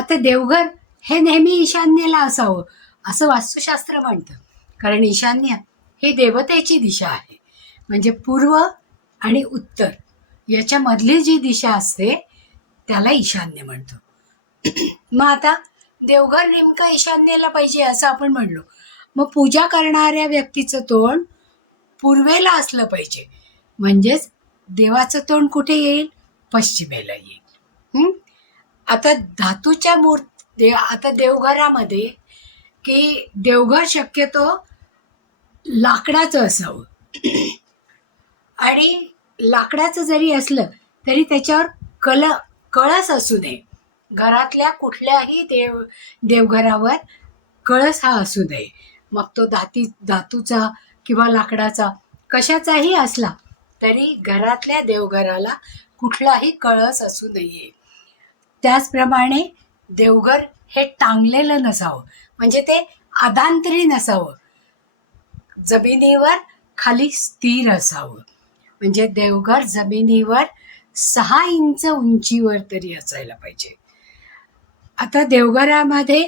आता देवघर हे नेहमी ईशान्येला असावं असं वास्तुशास्त्र म्हणतं. कारण ईशान्य ही देवतेची दिशा आहे. म्हणजे पूर्व आणि उत्तर. याच्यामधली जी दिशा असते त्याला ईशान्य म्हणतो. मग आता देवघर नेमकं ईशान्येला पाहिजे असं आपण म्हणलो. मग पूजा करणाऱ्या व्यक्तीचं तोंड पूर्वेला असलं पाहिजे. म्हणजेच देवाचं तोंड कुठे येईल? पश्चिमेला येईल. आता धातूच्या मूर्त दे आता देवघरामध्ये की देवघर शक्यतो लाकडाचं असावं. आणि लाकडाचं जरी असलं तरी त्याच्यावर कल कळस असू नये घरातल्या कुठल्याही देव देवघरावर कळस हा असू नये मग तो धाती धातूचा किंवा लाकडाचा कशाचाही असला तरी घरातल्या देवघराला कुठलाही कळस असू नये. त्याचप्रमाणे देवघर हे टांगलेलं नसावं. म्हणजे ते आदांतरी नसावं. जमिनीवर खाली स्थिर असावं. म्हणजे देवघर जमिनीवर सहा इंच उंचीवर तरी असायला पाहिजे. आता देवघरामध्ये